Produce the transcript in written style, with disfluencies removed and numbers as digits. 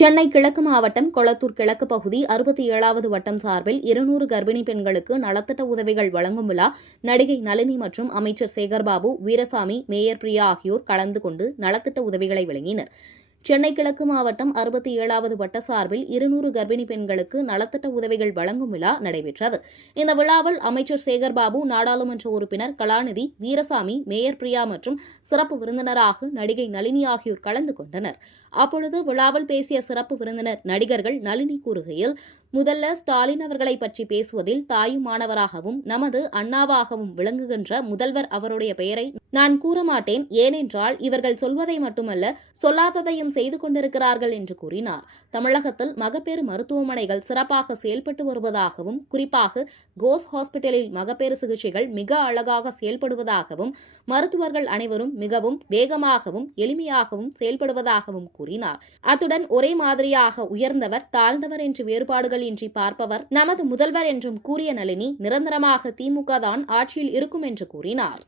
சென்னை கிழக்கு மாவட்டம் கொளத்தூர் கிழக்கு பகுதி 67வது வட்டம் சார்பில் 200 கர்ப்பிணி பெண்களுக்கு நலத்திட்ட உதவிகள் வழங்கும் விழா நடிகை நளினி மற்றும் அமைச்சர் சேகர்பாபு, வீரசாமி, மேயர் பிரியா ஆகியோர் கலந்து கொண்டு நலத்திட்ட உதவிகளை வழங்கினர். சென்னை கிழக்கு மாவட்டம் 67வது வட்ட சார்பில் 200 கர்ப்பிணி பெண்களுக்கு நலத்திட்ட உதவிகள் வழங்கும் விழா நடைபெற்றது. இந்த விழாவில் அமைச்சர் சேகர்பாபு, நாடாளுமன்ற உறுப்பினர் கலாநிதி வீரசாமி, மேயர் பிரியா மற்றும் சிறப்பு விருந்தினராக நடிகை நளினி ஆகியோர் கலந்து கொண்டனர். அப்பொழுது விழாவில் பேசிய சிறப்பு விருந்தினர் நடிகர்கள் நளினி கூறுகையில், முதல்ல ஸ்டாலின் அவர்களை பற்றி பேசுவதில் தாயுமானவராகவும் நமது அண்ணாவாகவும் விளங்குகின்ற முதல்வர் அவருடைய பெயரை நான் கூற மாட்டேன். ஏனென்றால் இவர்கள் சொல்வதை மட்டுமல்ல, சொல்லாததையும் செய்து கொண்டிருக்கிறார்கள் என்று கூறினார். தமிழகத்தில் மகப்பேறு மருத்துவமனைகள் சிறப்பாக செயல்பட்டு வருவதாகவும், குறிப்பாக கோஸ் ஹாஸ்பிட்டலில் மகப்பேறு சிகிச்சைகள் மிக அழகாக செயல்படுவதாகவும், மருத்துவர்கள் அனைவரும் மிகவும் வேகமாகவும் எளிமையாகவும் செயல்படுவதாகவும் கூறினார். அத்துடன் ஒரே மாதிரியாக உயர்ந்தவர் தாழ்ந்தவர் என்று வேறுபாடுகள் இன்றி பார்ப்பவர் நமது முதல்வர் என்றும் கூறிய நளினி, நிரந்தரமாக திமுக தான் ஆட்சியில் இருக்கும் என்று கூறினார்.